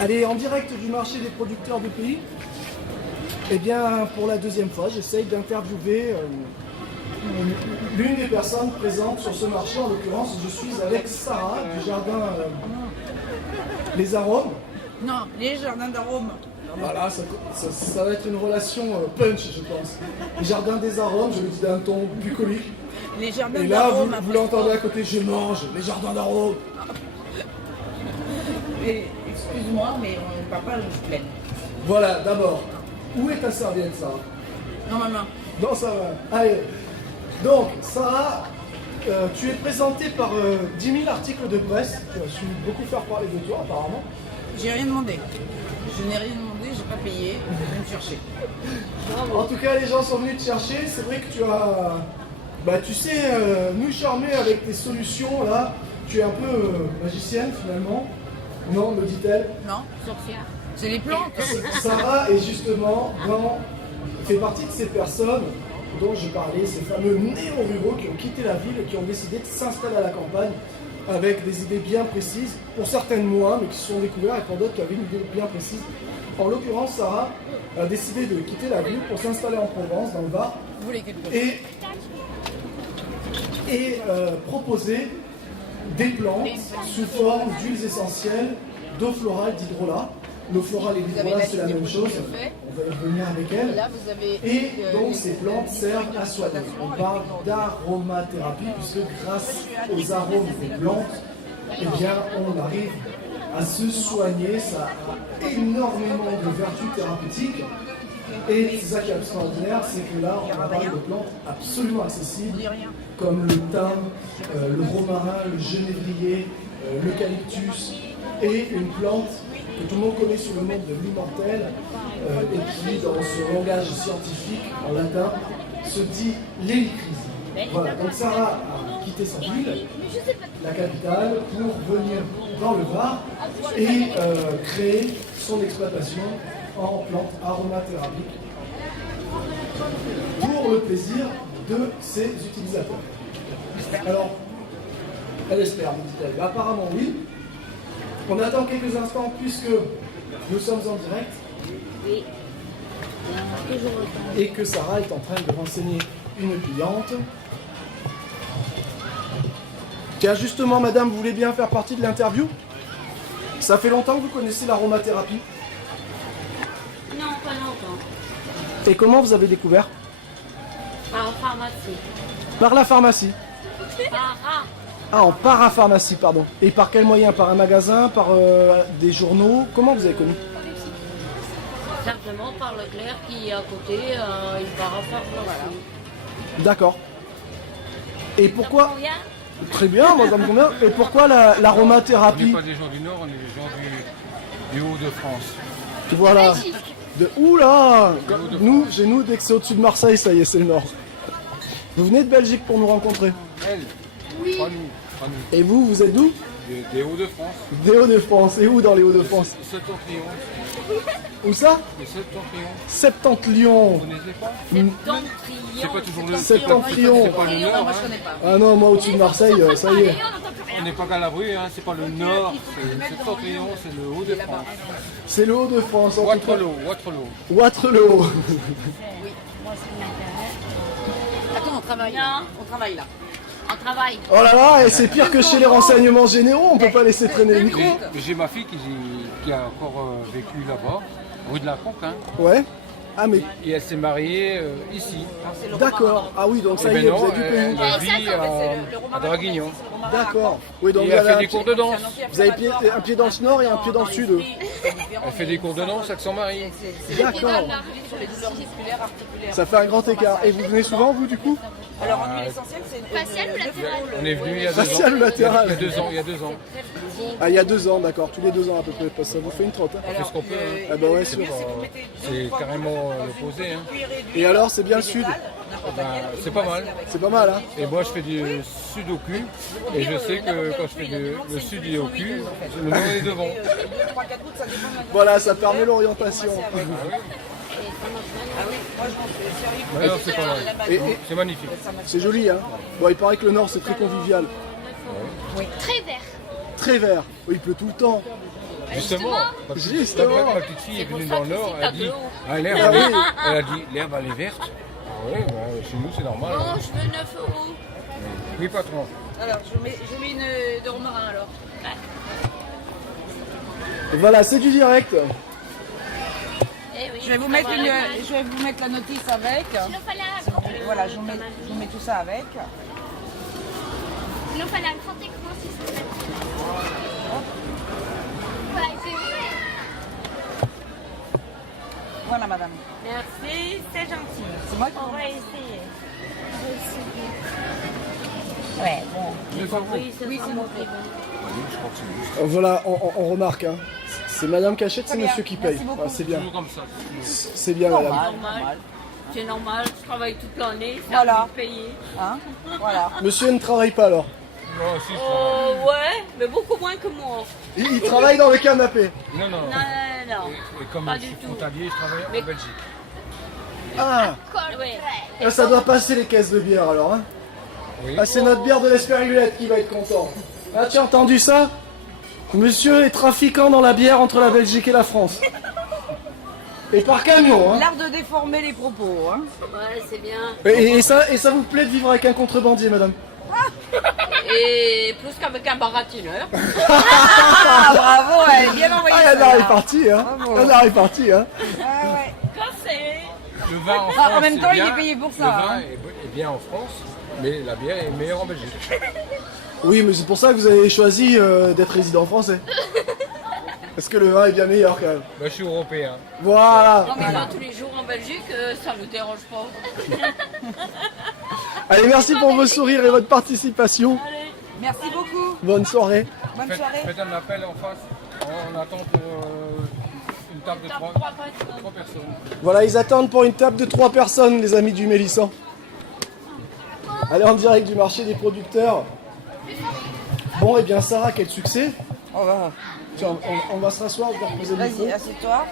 Allez, en direct du marché des producteurs du pays. Eh bien, pour la deuxième fois, j'essaye d'interviewer l'une des personnes présentes sur ce marché. En l'occurrence, je suis avec Sarah du jardin Les Arômes. Non, les jardins d'arômes. Voilà, ça va être une relation punch, je pense. Les jardins des arômes, je le dis d'un ton bucolique. Les jardins Et là, d'arômes. vous l'entendez à côté, je mange les jardins d'arômes. Et excuse-moi, mais on ne parle pas bouche pleine. Voilà, d'abord, où est ta serviette, Sarah? Non, maman. Non, ça va. Allez. Donc, Sarah, tu es présentée par 10 000 articles de presse. Tu as su beaucoup faire parler de toi, apparemment. J'ai rien demandé. Je n'ai rien demandé, j'ai pas payé. Je viens me chercher. En tout cas, les gens sont venus te chercher. C'est vrai que tu as... Bah, tu sais, nous charmer avec tes solutions, là. Tu es un peu magicienne, finalement. Non, me dit-elle. Non, sorcière. C'est les plantes. Sarah est justement fait partie de ces personnes dont je parlais, ces fameux néo-ruraux qui ont quitté la ville et qui ont décidé de s'installer à la campagne avec des idées bien précises, pour certaines moins, mais qui se sont découverts et pour d'autres qui avaient une idée bien précise. En l'occurrence, Sarah a décidé de quitter la ville pour s'installer en Provence, dans le Var, Vous voulez quelque chose? et proposer des plantes sous forme d'huiles essentielles, d'eau florale, d'hydrolat. L'eau florale et l'hydrolat, c'est la même chose. On va y revenir avec elle. Là, vous avez Et donc, ces plantes servent à soigner. On parle d'aromathérapie, puisque grâce aux arômes des plantes, eh bien, on arrive à se soigner. Ça a énormément de vertus thérapeutiques. Et c'est ça qui est extraordinaire, c'est que là, on va parler de plantes absolument accessibles, comme le thym, le romarin, le genévrier, l'eucalyptus, et une plante que tout le monde connaît sous le nom de l'immortel, et qui, dans ce langage scientifique, en latin, se dit l'hélicryse. Voilà, donc Sarah a quitté sa ville, la capitale, pour venir dans le Var et créer son exploitation en plantes aromathérapiques pour le plaisir de ses utilisateurs. Alors, elle espère, me dit-elle. Apparemment, oui. On attend quelques instants puisque nous sommes en direct. Oui. Et que Sarah est en train de renseigner une cliente. Tiens, justement, madame, vous voulez bien faire partie de l'interview? Ça fait longtemps que vous connaissez l'aromathérapie? Non, pas longtemps. Et comment vous avez découvert? Par pharmacie. Par la pharmacie. Para. Ah, en parapharmacie, pardon. Et par quel moyen? Par un magasin? Par des journaux? Comment vous avez connu? Simplement par Leclerc qui est à côté, une parapharmacie. D'accord. Et pourquoi? Combien? Très bien, moi ça me convient. Et pourquoi On l'aromathérapie? n'est pas des gens du Nord, on est des gens du Haut-de-France. Voilà. Oula! Chez nous, dès que c'est au-dessus de Marseille, ça y est, c'est le Nord. Vous venez de Belgique pour nous rencontrer? Elle, pas nous. Et vous êtes d'où? Des Hauts-de-France. Des Hauts-de-France. Et où dans les Hauts-de-France? Septentrion. Où ça? Les Septentrion. Septentrion. Vous connaissez pas? C'est pas toujours le Septentrion. C'est pas le Nord. Moi, je Hein. connais pas. Ah non, moi au-dessus de Marseille, ça y est. On n'est pas Galabru, hein. C'est pas le Nord. C'est Septentrion, c'est le Haut-de-France. C'est le Haut-de-France. En tout cas. Waterloo. Waterloo. Attends, on travaille. Non. On travaille là. On travaille. Oh là là, et c'est pire que chez les renseignements généraux, on peut pas laisser traîner le micro. J'ai ma fille qui a encore vécu là-bas, rue de la Conque, hein. Ouais. Ah mais Et elle s'est mariée ici. d'accord. Ah oui, donc ça Eh y ben est, non, vous avez du pays. elle vit à Draguignan. D'accord. Oui, donc Et vous elle avez, fait un des pied, cours de danse. vous avez un pied dans le nord et un pied dans le sud. Elle fait des cours de danse avec son mari. D'accord. Sur les douleurs musculaires, articulaires. Ça fait un grand écart. Et vous venez souvent, vous, du coup? Alors, en huile essentielle, c'est Facial ou latéral? On est venu il y a 2 ans. Facial ou latéral? Il y a 2 ans, il y a 2 ans. Ah, il y a 2 ans, d'accord. Tous les 2 ans à peu près. Parce que ça vous fait une trentaine. On fait ce qu'on peut. Hein. Ah bah ouais, sûr. C'est carrément l'opposé. Hein. Et alors, c'est bien le sud? Ben, c'est pas mal. C'est pas mal, hein? Et moi je fais du sud au cul. Et je sais que quand je fais le sud et au cul, le nord est devant. Voilà, ça permet l'orientation. Ouais, non, c'est pas mal. Et C'est magnifique. c'est joli, hein? Bon, il paraît que le nord, c'est très convivial. Très vert. Très vert. Oui, il pleut tout le temps. Justement, ma petite fille est venue dans le Nord, elle a dit, cadeau. l'herbe, Ah oui. elle a dit, l'herbe elle est verte. Ah oui, chez nous c'est normal. Bon, hein. je veux 9 euros. Oui, patron. Alors, je mets une de romarin alors. Voilà, c'est du direct. Eh oui, Je vais vous mettre la notice avec. Voilà, je vous mets tout ça avec. Il nous fallait un grand écran si c'est ça. Bah, Voilà, madame. Merci, c'est gentil. C'est moi qui On va essayer. Ouais, bon. Oui, c'est Oui, vraiment c'est bon. très bon. Voilà, on remarque. Hein. C'est Madame Cachette, c'est Très bien. Monsieur qui paye. Merci beaucoup. Ah, c'est bien. Toujours comme ça. C'est bien, Madame. Normal. C'est normal, je travaille toute l'année, c'est Voilà. à payer. Hein, voilà. Monsieur ne travaille pas alors. Non, si, je travaille. Oh ouais, mais beaucoup moins que moi. Il travaille dans le canapé. Non, non. Non. Et comme Pas je du suis tout. frontalier, je travaille Mais- en Belgique. Ah, Ouais. ça doit passer les caisses de bière alors. Hein. Oui. Ah, c'est notre bière de l'Espérulette qui va être content. Ah, tu as entendu ça? Monsieur est trafiquant dans la bière entre la Belgique et la France. Et par camion, hein. L'art de déformer les propos. Hein. Ouais, c'est bien. Et ça vous plaît de vivre avec un contrebandier, madame? Et plus qu'avec un baratineur. Ah, bravo, elle est bien envoyée. Ah, celle-là. elle est partie, hein. Bravo. Elle est partie, hein. Ah, ouais. Cassé. Le vin en Ah, France, en même c'est temps, il bien. est payé pour ça, Le hein. vin est bien en France, mais la bière est meilleure en Belgique. Oui, mais c'est pour ça que vous avez choisi d'être résident français. Parce que le vin est bien meilleur quand même. Bah, je suis européen. Voilà. Non, mais moi, tous les jours en Belgique, ça ne me dérange pas. Allez, merci pour vos sourires et votre participation. Allez. Merci beaucoup. Bonne soirée. Bonne Faites, soirée. faites un appel en face. On attend pour une table de 3 personnes. Voilà, ils attendent pour une table de 3 personnes, les amis du Mélissan. Allez, en direct du marché des producteurs. Bon, et bien Sarah, quel succès. Oh, bah. Tiens, on va se rasseoir, je vais reposer le micro. Vas-y, assieds-toi.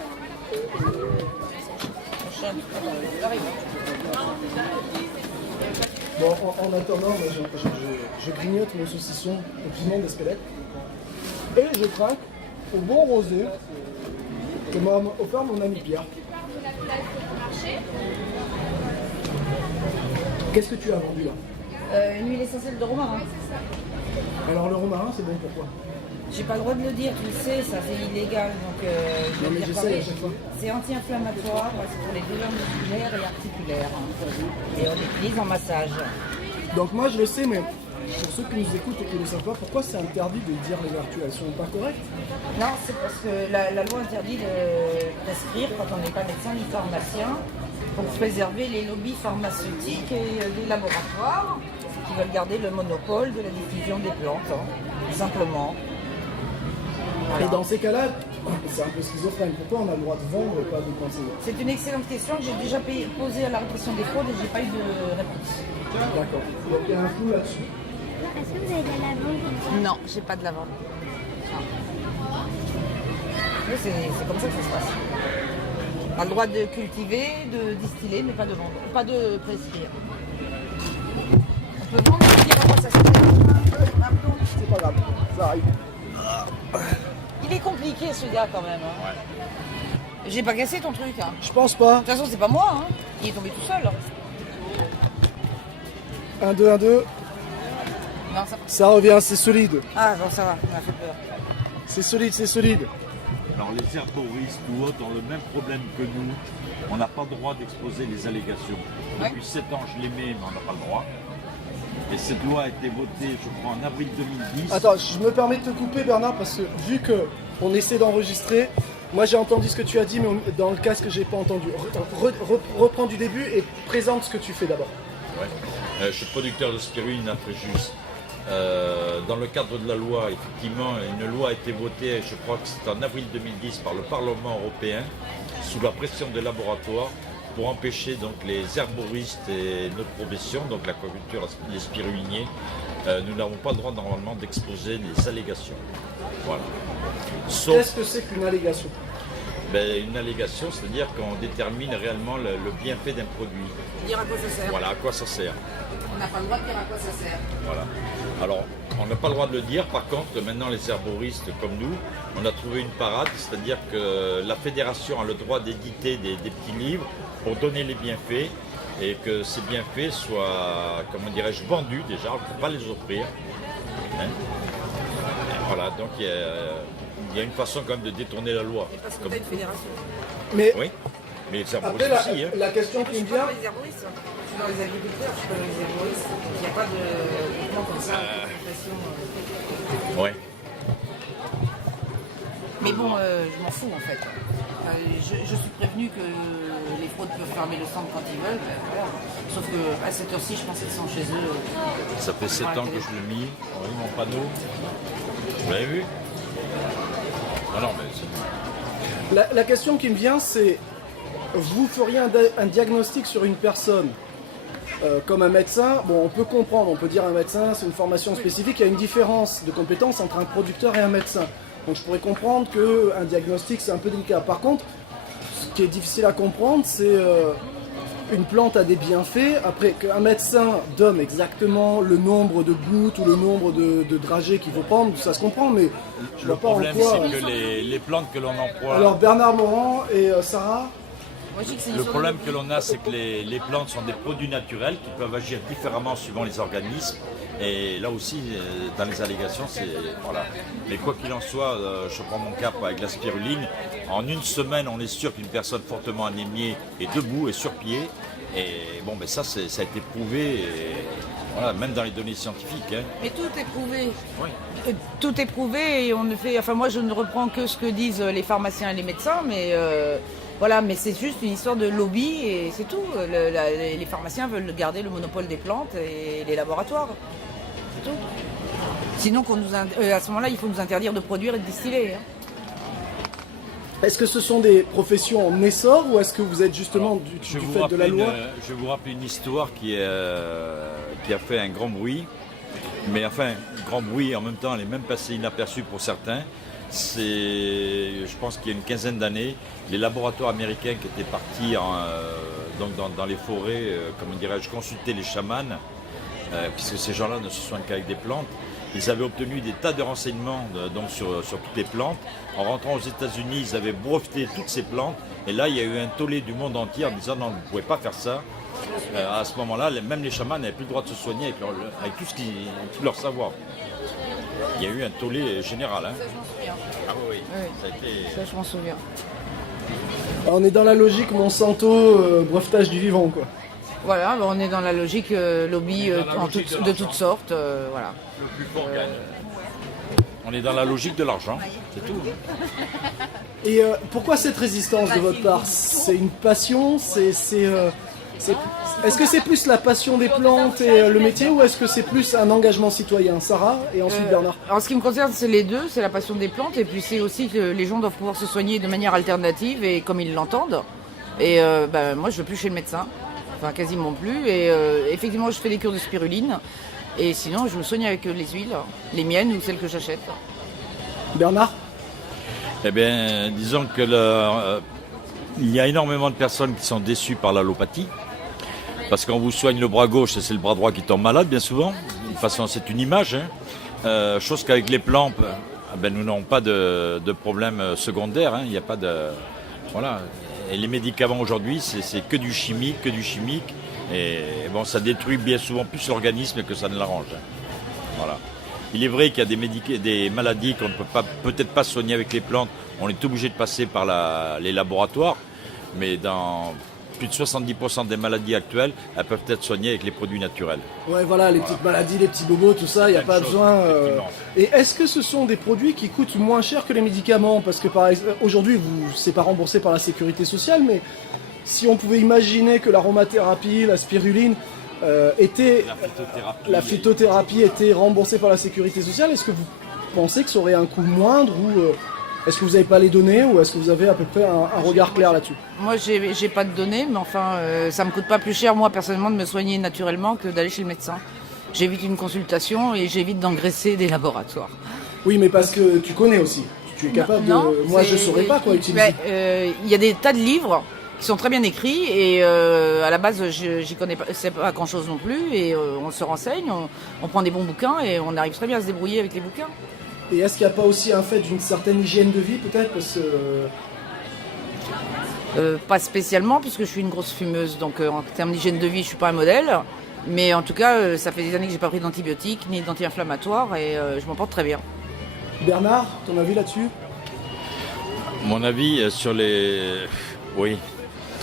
Bon, en attendant, moi, je grignote mon saucisson au piment d'Espelette. Et je craque au bon rosé que m'a offert mon ami Pierre. Qu'est-ce que tu as vendu là? Une huile essentielle de romarin. Alors le romarin, c'est bon pourquoi? J'ai pas le droit de le dire, tu le sais, ça c'est illégal, donc je Non, vais mais dire j'essaie pareil. à chaque fois. C'est anti-inflammatoire, c'est pour les douleurs musculaires et articulaires. Et on l'utilise en massage. Donc moi je le sais, mais pour ceux qui nous écoutent et qui ne savent pas, pourquoi c'est interdit de dire les vertus? Elles sont pas correctes? Non, c'est parce que la loi interdit de prescrire quand on n'est pas médecin ni pharmacien pour préserver les lobbies pharmaceutiques et les laboratoires qui veulent garder le monopole de la diffusion des plantes, hein, tout simplement. Et dans ces cas-là, c'est un peu schizophrène. Pourquoi on a le droit de vendre et pas de conseiller? C'est une excellente question que j'ai déjà posée à la répression des fraudes et j'ai pas eu de réponse. D'accord. Donc il y a un flou là-dessus. Est-ce que vous avez de la lavande? Non, j'ai pas de lavande. Mais c'est comme ça que ça se passe. On a le droit de cultiver, de distiller, mais pas de vendre, pas de prescrire. On peut vendre et dire à quoi ça sert. C'est pas grave, ça arrive. Il est compliqué ce gars quand même. Hein. J'ai pas cassé ton truc. Hein. Je pense pas. De toute façon, c'est pas moi. Hein. Il est tombé tout seul. 1, 2, 1, 2. Non, ça... Ça revient, c'est solide. Ah bon, ça va, ça m'a fait peur. C'est solide, c'est solide. Alors les herboristes ou autres ont le même problème que nous. On n'a pas le droit d'exposer les allégations. Depuis 7 ans, je les mets, mais on n'a pas le droit. Et cette loi a été votée, je crois, en avril 2010. Attends, je me permets de te couper Bernard parce que vu que on essaie d'enregistrer, moi j'ai entendu ce que tu as dit mais dans le casque j'ai pas entendu. Reprends du début et présente ce que tu fais d'abord. Ouais. Je suis producteur de spiruline à Fréjus. Dans le cadre de la loi, effectivement, une loi a été votée, je crois que c'était en avril 2010 par le Parlement européen, sous la pression des laboratoires, pour empêcher donc les herboristes et notre profession, donc l'aquaculture, les spiruliniers, nous n'avons pas le droit normalement d'exposer les allégations. Voilà. Sauf Qu'est-ce que c'est qu'une allégation? une allégation, c'est-à-dire qu'on détermine réellement le bienfait d'un produit. Dire à quoi ça sert. Voilà, à quoi ça sert. On n'a pas le droit de dire à quoi ça sert. Voilà. Alors, on n'a pas le droit de le dire. Par contre, maintenant, les herboristes comme nous, on a trouvé une parade, c'est-à-dire que la fédération a le droit d'éditer des petits livres pour donner les bienfaits et que ces bienfaits soient, comment dirais-je, vendus déjà. On ne peut pas les offrir. Hein. Voilà, donc il y a une façon quand même de détourner la loi. Et parce que Comme- t'as une fédération. Mais Oui, mais les après, herboristes aussi. Hein. la question Je qui suis me pas vient, dans les herboristes. Je suis dans les agriculteurs, je suis pas dans les herboristes. Il n'y a pas de groupement comme ça. de Ouais. Mais bon, je m'en fous en fait. Je suis prévenu que les fraudes peuvent fermer le centre quand ils veulent. Voilà. Sauf qu'à cette heure-ci, je pense qu'ils sont chez eux. Ça fait 7 ans que je l'ai mis. Oui, mon panneau. Vous l'avez vu? Non, mais c'est... la question qui me vient, c'est vous feriez un diagnostic sur une personne comme un médecin. Bon, on peut comprendre, on peut dire un médecin, c'est une formation spécifique. Il y a une différence de compétences entre un producteur et un médecin. Donc je pourrais comprendre qu'un diagnostic, c'est un peu délicat. Par contre, ce qui est difficile à comprendre, c'est une plante a des bienfaits. Après, qu'un médecin donne exactement le nombre de gouttes ou le nombre de dragées qu'il faut prendre, ça se comprend, mais je vois Le pas en problème, quoi... c'est que les plantes que l'on emploie... Alors Bernard Morand et Sarah, Moi, je dis que c'est une Le sorte problème de- que l'on a, c'est que les plantes sont des produits naturels qui peuvent agir différemment suivant les organismes. Et là aussi, dans les allégations, c'est... Voilà. Mais quoi qu'il en soit, je prends mon cas avec la spiruline. En une semaine, on est sûr qu'une personne fortement anémiée est debout et sur pied. Et bon, ben ça a été prouvé, et, voilà, même dans les données scientifiques. Hein. Mais tout est prouvé. Oui. Tout est prouvé et on ne fait. Enfin, moi, je ne reprends que ce que disent les pharmaciens et les médecins, mais voilà. Mais c'est juste une histoire de lobby et c'est tout. Les pharmaciens veulent garder le monopole des plantes et les laboratoires. C'est tout. Sinon, à ce moment-là, il faut nous interdire de produire et de distiller. Hein. est-ce que ce sont des professions en essor ou est-ce que vous êtes justement du fait de la loi Je vais vous rappeler une histoire qui a fait un grand bruit. Mais enfin, grand bruit en même temps, elle est même passée inaperçue pour certains. C'est, je pense qu'il y a une quinzaine d'années, les laboratoires américains qui étaient partis donc dans les forêts, comment dirais-je, consulter les chamans, puisque ces gens-là ne se soignent qu'avec des plantes. Ils avaient obtenu des tas de renseignements donc sur toutes les plantes. En rentrant aux États-Unis, ils avaient breveté toutes ces plantes. Et là, il y a eu un tollé du monde entier en disant non, vous ne pouvez pas faire ça. À ce moment-là, même les chamans n'avaient plus le droit de se soigner avec tout leur savoir. Il y a eu un tollé général. Hein. Ça, je m'en souviens. Ah oui, Oui. ça a été... Ça, je m'en souviens. On est dans la logique Monsanto, brevetage du vivant, quoi. Voilà, on est dans la logique lobby de toutes sortes. Voilà. Le plus fort gagne. On est dans la logique de l'argent, c'est tout. Et pourquoi cette résistance de votre part? C'est une passion? Est-ce que c'est plus la passion des plantes et le métier ou est-ce que c'est plus un engagement citoyen? Sarah et ensuite Bernard. En ce qui me concerne, c'est les deux, c'est la passion des plantes et puis c'est aussi que les gens doivent pouvoir se soigner de manière alternative et comme ils l'entendent. Et moi, je ne vais plus chez le médecin, enfin quasiment plus. Et effectivement, je fais des cures de spiruline et sinon, je me soigne avec les huiles, les miennes ou celles que j'achète. Bernard? Eh bien, disons que il y a énormément de personnes qui sont déçues par l'allopathie. Parce qu'on vous soigne le bras gauche et c'est le bras droit qui tombe malade bien souvent. De toute façon, c'est une image. Hein. Chose qu'avec les plantes, nous n'avons pas de problème secondaire. Hein. Il n'y a pas de... Voilà. Et les médicaments aujourd'hui, c'est que du chimique, Et bon, ça détruit bien souvent plus l'organisme que ça ne l'arrange. Hein. Voilà. Il est vrai qu'il y a des maladies qu'on ne peut peut-être pas soigner avec les plantes. On est obligé de passer par les laboratoires. Mais dans plus de 70% des maladies actuelles, elles peuvent être soignées avec les produits naturels. Ouais, voilà, les petites maladies, les petits bobos, tout ça, il n'y a pas besoin. Et est-ce que ce sont des produits qui coûtent moins cher que les médicaments? Parce que aujourd'hui, c'est pas remboursé par la sécurité sociale, mais si on pouvait imaginer que l'aromathérapie, la spiruline, la phytothérapie était remboursée par la sécurité sociale, est-ce que vous pensez que ça aurait un coût moindre ou est-ce que vous n'avez pas les données ou est-ce que vous avez à peu près un regard clair là-dessus? Moi, j'ai pas de données, mais enfin, ça me coûte pas plus cher, moi, personnellement, de me soigner naturellement que d'aller chez le médecin. J'évite une consultation et j'évite d'engraisser des laboratoires. Oui, mais parce que tu connais aussi. Tu es capable Non, de... Moi, je ne saurais pas quoi utiliser. Il y a des tas de livres qui sont très bien écrits et à la base j'y connais pas, c'est pas grand chose non plus et on se renseigne, on prend des bons bouquins et on arrive très bien à se débrouiller avec les bouquins. Et est-ce qu'il n'y a pas aussi un fait d'une certaine hygiène de vie peut-être parce que... Pas spécialement puisque je suis une grosse fumeuse, donc en termes d'hygiène de vie je suis pas un modèle. Mais en tout cas ça fait des années que j'ai pas pris d'antibiotiques ni d'anti-inflammatoires et je m'en porte très bien. Bernard, ton avis là-dessus? Mon avis sur les... Oui.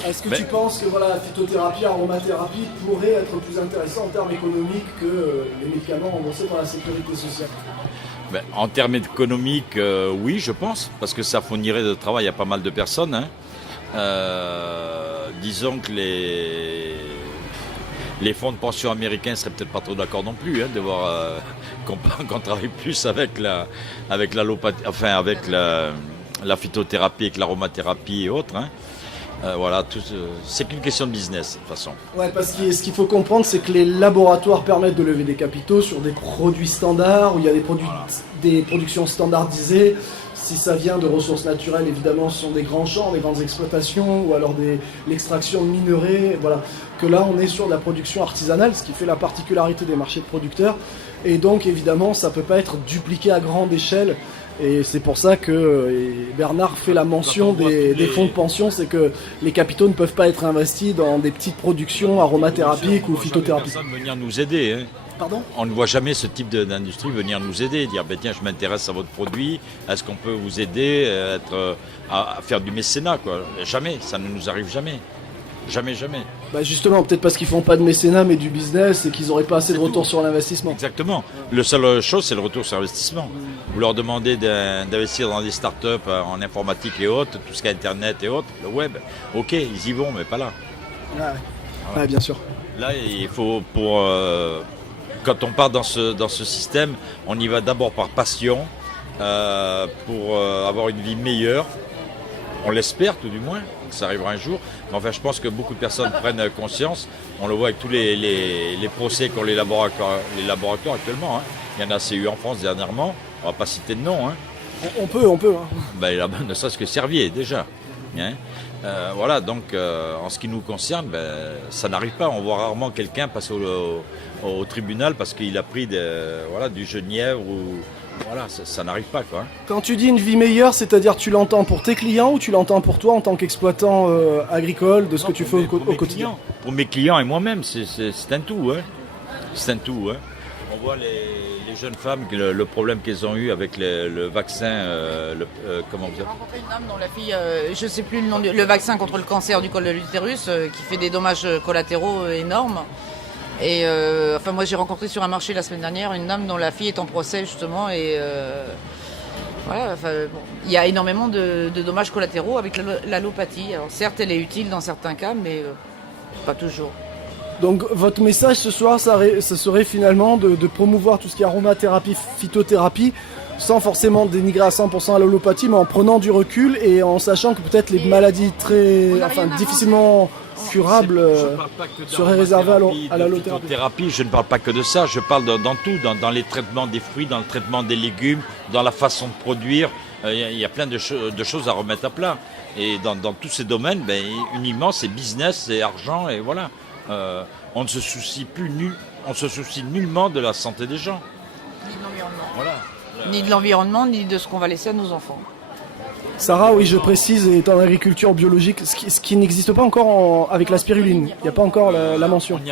Est-ce que tu penses que la phytothérapie, aromathérapie pourrait être plus intéressant en termes économiques que les médicaments remboursés par la sécurité sociale? En termes économiques, oui, je pense, parce que ça fournirait de travail à pas mal de personnes. Hein. Disons que les fonds de pension américains seraient peut-être pas trop d'accord non plus, de voir qu'on travaille plus avec la phytothérapie, avec l'aromathérapie et autres. Hein. Voilà, c'est qu'une question de business de toute façon. Ouais, parce que ce qu'il faut comprendre, c'est que les laboratoires permettent de lever des capitaux sur des produits standards, où il y a des productions standardisées. Si ça vient de ressources naturelles, évidemment, ce sont des grands champs, des grandes exploitations, ou alors l'extraction de minerais. Voilà. Que là, on est sur de la production artisanale, ce qui fait la particularité des marchés de producteurs. Et donc, évidemment, ça ne peut pas être dupliqué à grande échelle. Et c'est pour ça que Bernard fait la mention des fonds de pension, c'est que les capitaux ne peuvent pas être investis dans des petites productions aromathérapiques ou phytothérapiques. On ne voit jamais personne venir nous aider. Hein. Pardon ? On ne voit jamais ce type d'industrie venir nous aider, dire tiens, je m'intéresse à votre produit, est-ce qu'on peut vous aider à faire du mécénat quoi. Jamais, ça ne nous arrive jamais. Jamais. Bah justement, peut-être parce qu'ils font pas de mécénat mais du business et qu'ils n'auraient pas assez de retour sur l'investissement. Exactement. La seule chose, c'est le retour sur investissement. Vous leur demandez d'investir dans des startups en informatique et autres, tout ce qui est Internet et autres, le web. Ok, ils y vont, mais pas là. Ouais, bien sûr. Là, il faut quand on part dans ce système, on y va d'abord par passion, pour avoir une vie meilleure. On l'espère tout du moins, que ça arrivera un jour. Mais enfin, je pense que beaucoup de personnes prennent conscience. On le voit avec tous les procès qu'ont les laboratoires actuellement. Hein. Il y en a assez eu en France dernièrement. On ne va pas citer de nom. Hein. On peut. Hein. Ne serait-ce que Servier déjà. Hein. Voilà, donc en ce qui nous concerne, ça n'arrive pas. On voit rarement quelqu'un passer au tribunal parce qu'il a pris du genièvre ou... Voilà, ça n'arrive pas quoi. Quand tu dis une vie meilleure, c'est-à-dire tu l'entends pour tes clients ou tu l'entends pour toi en tant qu'exploitant agricole de ce que tu fais au quotidien? Pour mes clients et moi-même, c'est un tout. Hein. C'est un tout. Hein. On voit les jeunes femmes, le problème qu'elles ont eu avec le vaccin, comment vous appelez? J'ai rencontré une dame dont la fille, je ne sais plus le nom, le vaccin contre le cancer du col de l'utérus, qui fait des dommages collatéraux énormes. Et moi j'ai rencontré sur un marché la semaine dernière une dame dont la fille est en procès justement et il y a énormément de dommages collatéraux avec l'allopathie. Alors certes elle est utile dans certains cas mais pas toujours. Donc votre message ce soir ça serait finalement de promouvoir tout ce qui est aromathérapie, phytothérapie sans forcément dénigrer à 100% à l'allopathie mais en prenant du recul et en sachant que peut-être les maladies difficilement curable serait réservé à l'allothérapie. Je ne parle pas que de ça, je parle dans tout, dans les traitements des fruits, dans le traitement des légumes, dans la façon de produire. Il y a plein de choses à remettre à plat. Et dans tous ces domaines, uniquement c'est business, c'est argent et voilà. On ne se soucie nullement de la santé des gens. Ni de l'environnement. Voilà. Ni de l'environnement, ni de ce qu'on va laisser à nos enfants. Sarah, oui, je précise, est en agriculture biologique, ce qui n'existe pas encore avec la spiruline. Il n'y a pas encore la mention. On y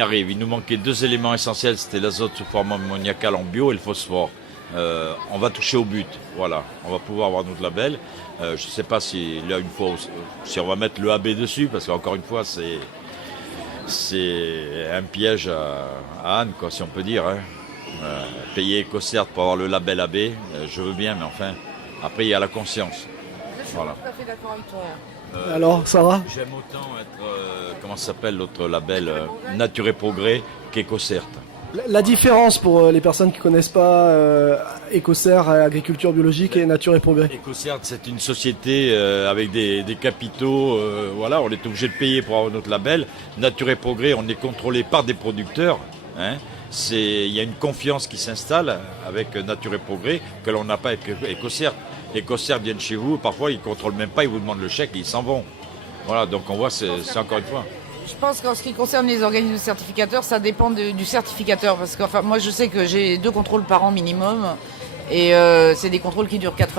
arrive. Il nous manquait 2 éléments essentiels, c'était l'azote sous forme ammoniacale en bio et le phosphore. On va toucher au but, voilà. On va pouvoir avoir notre label. Je ne sais pas si là une fois, si on va mettre le AB dessus, parce qu'encore une fois, c'est un piège à Anne, quoi, si on peut dire. Hein. Payer EcoCert pour avoir le label AB, je veux bien, mais enfin... Après, il y a la conscience. Je suis tout à fait d'accord avec toi. Alors, Sarah ? J'aime autant être, comment ça s'appelle l'autre label, Nature et Progrès, qu'EcoCert. La différence pour les personnes qui ne connaissent pas EcoCert, agriculture biologique et Nature et Progrès. EcoCert, c'est une société avec des capitaux, voilà, on est obligé de payer pour avoir notre label. Nature et Progrès, on est contrôlé par des producteurs, hein. Il y a une confiance qui s'installe avec Nature et Progrès que l'on n'a pas avec EcoCert. EcoCert viennent chez vous, parfois ils ne contrôlent même pas, ils vous demandent le chèque et ils s'en vont. Voilà, donc on voit, c'est encore une fois. Je pense qu'en ce qui concerne les organismes certificateurs, ça dépend du certificateur. Parce que moi, je sais que j'ai 2 contrôles par an minimum. Et c'est des contrôles qui durent 4 heures.